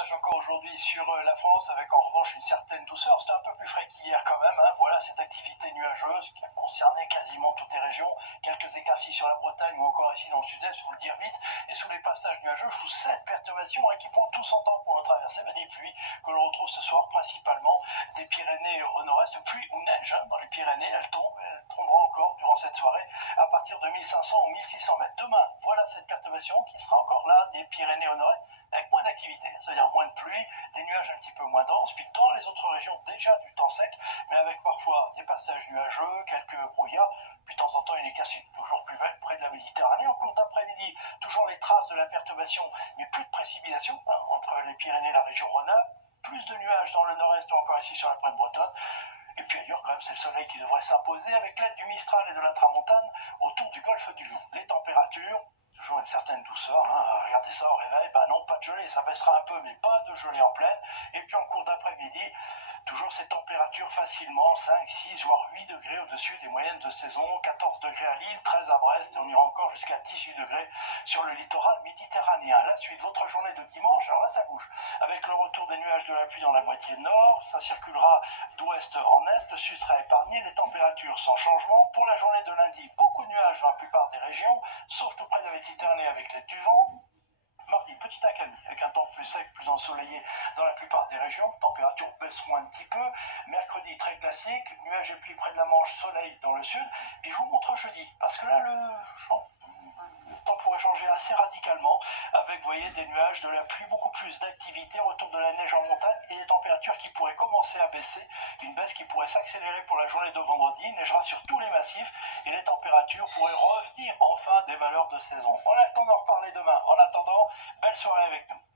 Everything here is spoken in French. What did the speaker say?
nuages encore aujourd'hui sur la France, avec en revanche une certaine douceur. C'était un peu plus frais qu'hier quand même. Voilà cette activité nuageuse qui a concerné quasiment toutes les régions. Quelques éclaircies sur la Bretagne ou encore ici dans le sud-est, je vous le dire vite. Et sous les passages nuageux, sous cette perturbation qui prend tout son temps pour nous traverser, des pluies que l'on retrouve ce soir principalement des Pyrénées au nord-est. Pluie ou neige dans les Pyrénées, elle tombera encore durant cette soirée à partir de 1500 ou 1600 mètres. Demain, voilà cette perturbation qui sera encore là des Pyrénées au nord-est, avec moins d'activité, c'est-à-dire moins de pluie, des nuages un petit peu moins denses, puis dans les autres régions déjà du temps sec, mais avec parfois des passages nuageux, quelques brouillards, puis de temps en temps une éclaircie, toujours plus près de la Méditerranée. En cours d'après-midi, toujours les traces de la perturbation, mais plus de précipitations entre les Pyrénées et la région Rhône-Alpes, plus de nuages dans le nord-est ou encore ici sur la pointe bretonne. Et puis ailleurs, quand même, c'est le soleil qui devrait s'imposer avec l'aide du Mistral et de la Tramontane autour du golfe du Lion. Les températures, toujours une certaine douceur, regardez ça au réveil, non, pas de gelée, ça baissera un peu, mais pas de gelée en pleine. Et puis en cours d'après-midi, toujours ces températures facilement 5, 6, voire 8 degrés au-dessus des moyennes de saison, 14 degrés à Lille, 13 à Brest, et on ira encore jusqu'à 18 degrés sur le littoral méditerranéen. La suite, votre journée de dimanche, alors là ça bouge, avec le retour des nuages de la pluie dans la moitié nord, ça circulera d'ouest en est, le sud sera épargné, les températures sans changement. Pour la journée de lundi, beaucoup de nuages dans la plupart des régions, sauf tout près de la Méditerranée avec l'aide du vent. Mardi, petite accalmie, avec un temps plus sec, plus ensoleillé dans la plupart des régions. Températures baisseront un petit peu. Mercredi, très classique. Nuages et pluie près de la Manche, soleil dans le sud. Puis je vous montre jeudi, parce que là, le temps pourrait changer assez radicalement, avec, vous voyez, des nuages, de la pluie, beaucoup plus d'activité, retour de la neige en montagne et des températures qui pourraient commencer à baisser. Une baisse qui pourrait s'accélérer pour la journée de vendredi. Il neigera sur tous les massifs et les températures pourraient revenir enfin des valeurs de saison. On a le temps d'en reparler demain. En attendant, belle soirée avec nous.